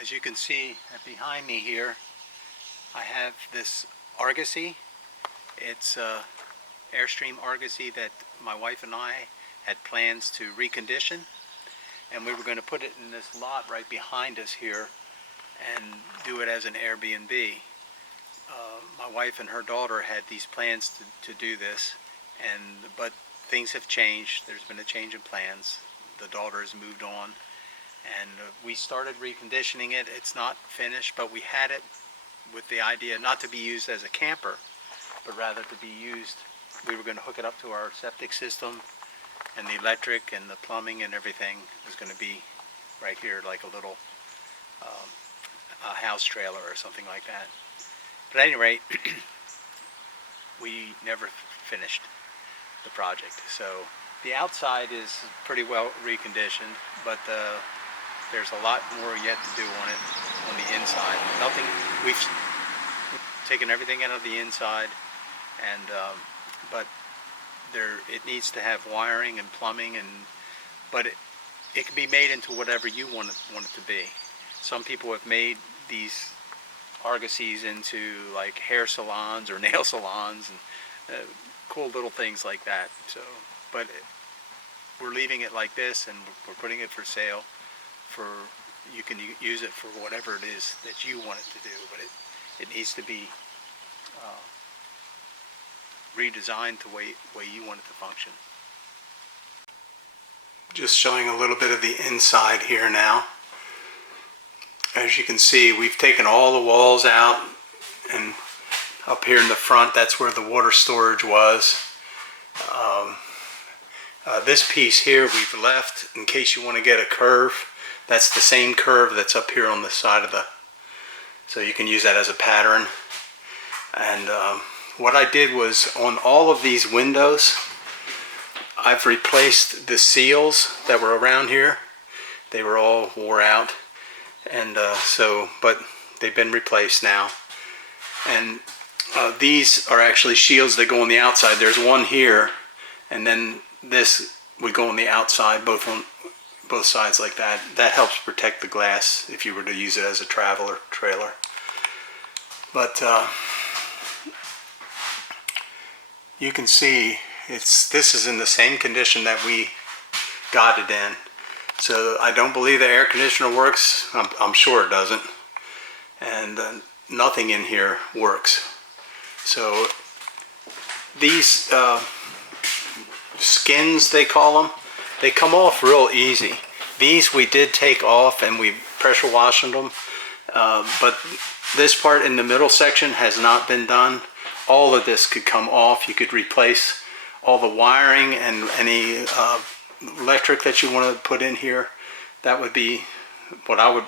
As you can see behind me here, I have this Argosy. It's Airstream Argosy that my wife and I had plans to recondition, and we were going to put it in this lot right behind us here and do it as an Airbnb. My wife and her daughter had these plans to do this, but things have changed. There's been a change in plans. The daughter has moved on, and we started reconditioning it. It's not finished, but we had it with the idea not to be used as a camper, but rather to be used. We were going to hook it up to our septic system, and the electric and the plumbing and everything was going to be right here, like a little a house trailer or something like that. But at any rate, we never finished the project. So the outside is pretty well reconditioned, but there's a lot more yet to do on it on the inside. Nothing. We've taken everything out of the inside, and but it needs to have wiring and plumbing, but it can be made into whatever you want it to be. Some people have made these Argosys into like hair salons or nail salons and cool little things like that. So, but we're leaving it like this, and we're putting it for sale. You can use it for whatever it is that you want it to do, but it needs to be redesigned the way you want it to function. Just showing a little bit of the inside here now. As you can see, we've taken all the walls out, and up here in the front, that's where the water storage was. This piece here we've left in case you want to get a curve. That's the same curve that's up here on the side of so you can use that as a pattern. And what I did was, on all of these windows, I've replaced the seals that were around here. They were all wore out, and but they've been replaced now. And these are actually shields that go on the outside. There's one here, and then this would go on the outside, both sides like that. That helps protect the glass if you were to use it as a traveler trailer. But you can see this is in the same condition that we got it in. So I don't believe the air conditioner works. I'm sure it doesn't. And nothing in here works. So these skins, they call them, they come off real easy. These we did take off, and we pressure washed them. But this part in the middle section has not been done. All of this could come off. You could replace all the wiring and any electric that you want to put in here. That would be what I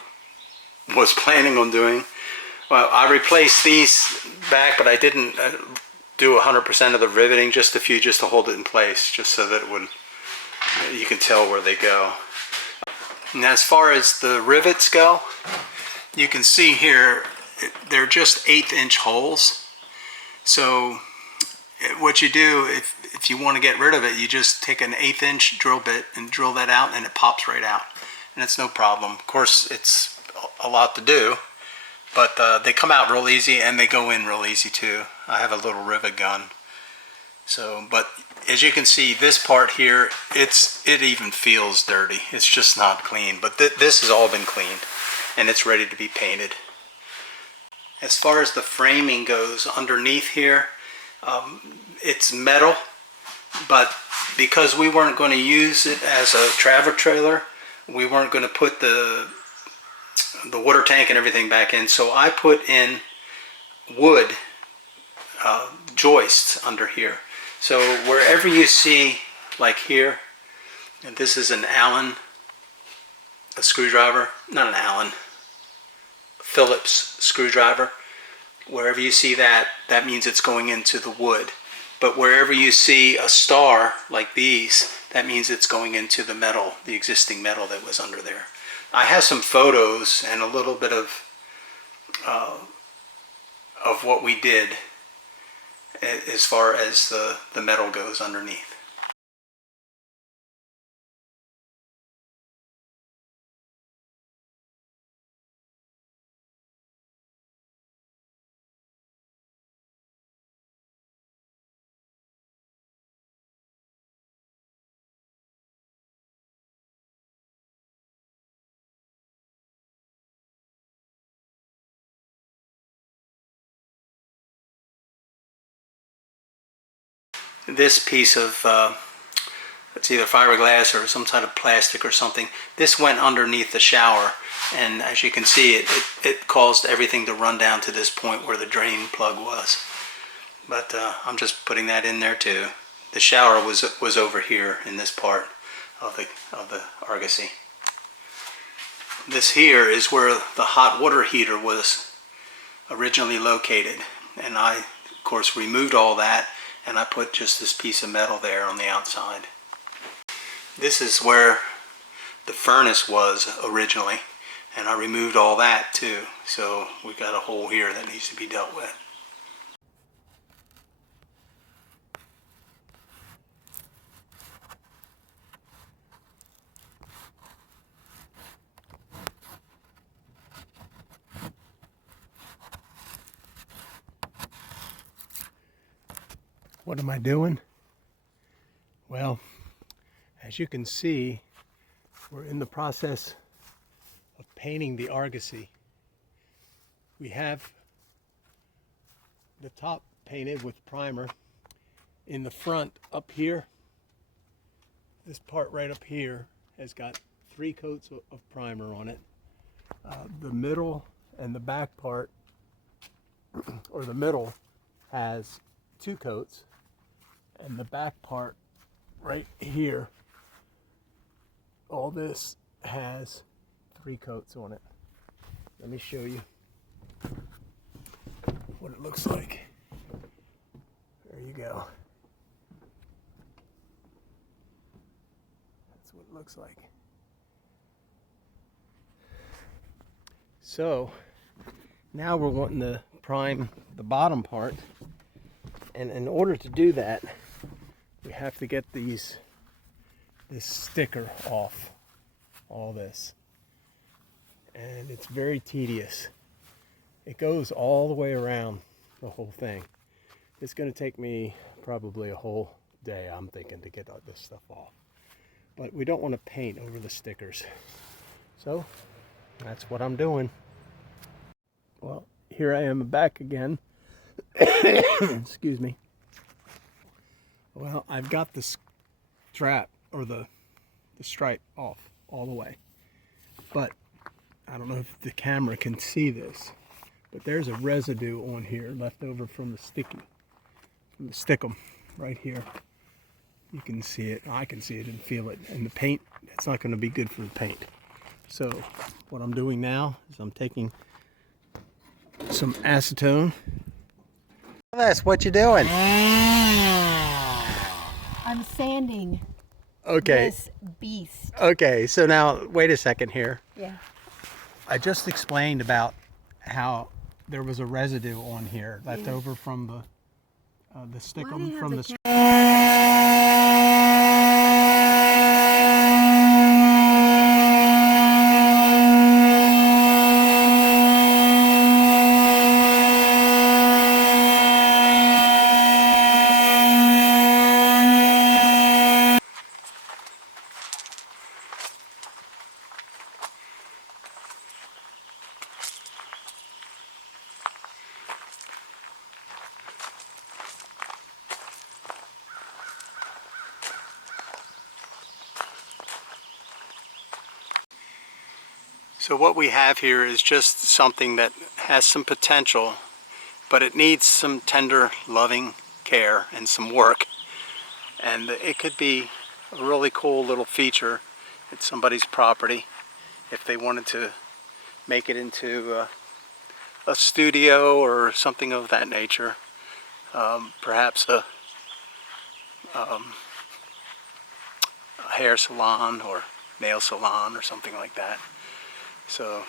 was planning on doing. Well, I replaced these back, but I didn't do 100% of the riveting, just a few, just to hold it in place, just so that you can tell where they go. And as far as the rivets go, you can see here they're just 1/8 inch holes. So what you do, if you want to get rid of it, you just take an 1/8 inch drill bit and drill that out, and it pops right out, and it's no problem. Of course, it's a lot to do, but they come out real easy, and they go in real easy too. I have a little rivet gun. So, but as you can see, this part here, it even feels dirty. It's just not clean, but this has all been cleaned, and it's ready to be painted. As far as the framing goes, underneath here, it's metal, but because we weren't going to use it as a travel trailer, we weren't going to put the water tank and everything back in, so I put in wood joists under here. So wherever you see, like here, and this is an Allen, a screwdriver, not an Allen, Phillips screwdriver. Wherever you see that, that means it's going into the wood. But wherever you see a star like these, that means it's going into the metal, the existing metal that was under there. I have some photos and a little bit of what we did as far as the metal goes underneath. this piece of it's either fiberglass or some kind of plastic or something. This went underneath the shower, and as you can see, it caused everything to run down to this point where the drain plug was. But I'm just putting that in there too. The shower was over here in this part of the Argosy. This here is where the hot water heater was originally located, and I of course removed all that, and I put just this piece of metal there on the outside. This is where the furnace was originally, and I removed all that too, so we got a hole here that needs to be dealt with. What am I doing? Well, as you can see, we're in the process of painting the Argosy. We have the top painted with primer. In the front up here, this part right up here has got 3 coats of primer on it. The middle and the back part, or the middle, has 2 coats, and the back part right here, all this has 3 coats on it. Let me show you what it looks like. There you go. That's what it looks like. So now we're wanting to prime the bottom part, and in order to do that, we have to get this sticker off, all this, and it's very tedious. It goes all the way around the whole thing. It's going to take me probably a whole day, I'm thinking, to get all this stuff off. But we don't want to paint over the stickers, so that's what I'm doing. Well, here I am back again. Excuse me. Well, I've got the strap, or the stripe, off all the way, but I don't know if the camera can see this, but there's a residue on here left over from the stickum right here. You can see it, I can see it and feel it, and the paint, it's not going to be good for the paint. So what I'm doing now is I'm taking some acetone. That's what you doing? I'm sanding. Okay. This beast. Okay, so now wait a second here. Yeah. I just explained about how there was a residue on here left over from the stickum from the. So what we have here is just something that has some potential, but it needs some tender, loving care and some work. And it could be a really cool little feature at somebody's property if they wanted to make it into a studio or something of that nature. Perhaps a hair salon or nail salon or something like that. So